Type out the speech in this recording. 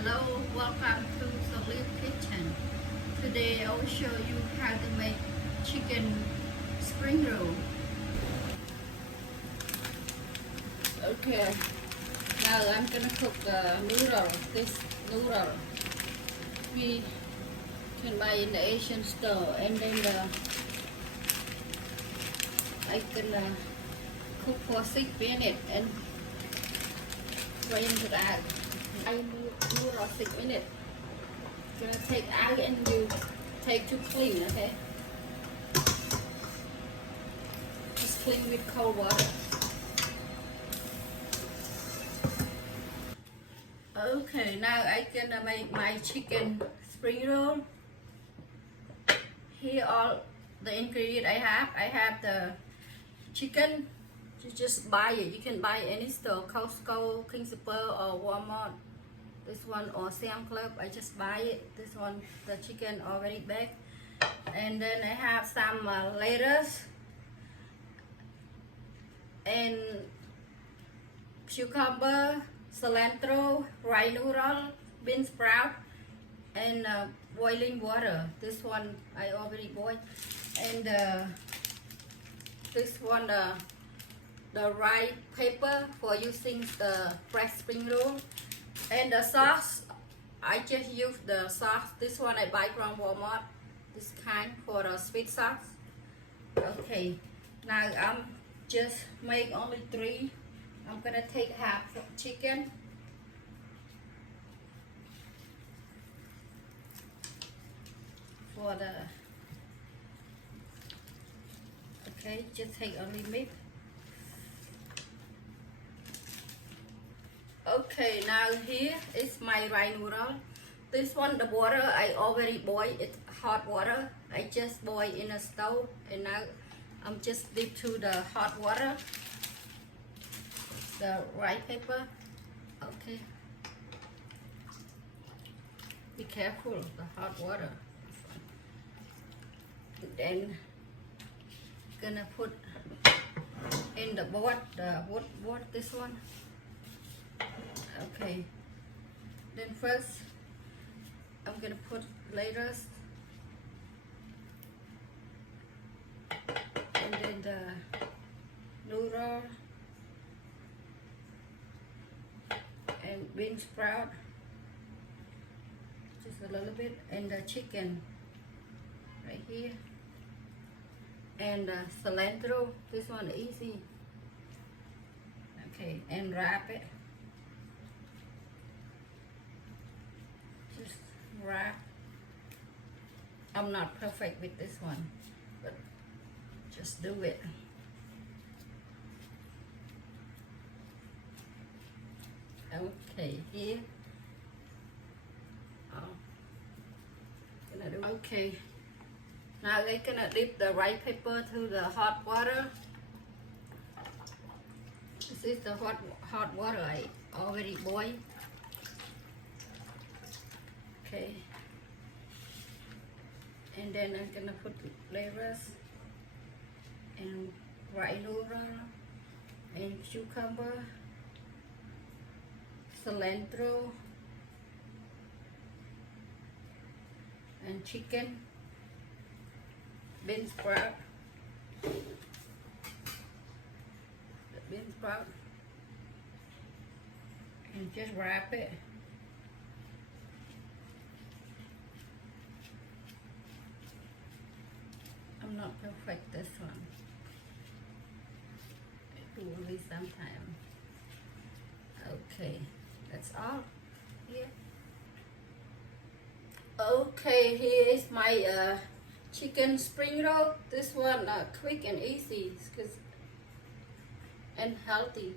Hello, welcome to Solid Kitchen. Today I will show you how to make chicken spring roll. Okay, now I'm gonna cook the noodle. This noodle we can buy in the Asian store, and then I can cook for 6 minutes and drain it out. I noodle 6 minutes. Gonna take out and you take to clean, okay? Just clean with cold water. Okay, now I gonna make my chicken spring roll. Here all the ingredients I have. I have the chicken. You just buy it. You can buy any store, Costco, King Super, or Walmart. This one or Sam Club. I just buy it. This one, the chicken already baked. And then I have some lettuce and cucumber, cilantro, rice noodle, bean sprout, and boiling water. This one I already boiled. And this one the rice paper for using the fresh spring roll. And the sauce, I just use the sauce. This one I buy from Walmart. This kind for the sweet sauce. Okay, now I'm just make only 3. I'm gonna take half chicken. For the, okay, just take only meat. Okay, now here is my rice noodle. This one, the water I already boiled. It's hot water. I just boiled in a stove, and now I'm just dip to the hot water. The rice paper. Okay. Be careful of the hot water. Then gonna put in the wood, this one. Okay, then first I'm gonna put lettuce, and then the noodle and bean sprout, just a little bit, and the chicken right here, and cilantro. This one easy. Okay, and wrap it. Wrap. I'm not perfect with this one, but just do it. Okay, here. Gonna do. Okay. Now they're gonna dip the rice paper to the hot water. This is the hot water I already boiled. Okay, and then I'm gonna put lettuce and rice noodle and cucumber, cilantro, and chicken, bean sprout, and just wrap it. I'm not perfect this one. It will be sometime. Okay, that's all here. Okay, here is my chicken spring roll. This one quick and easy and healthy.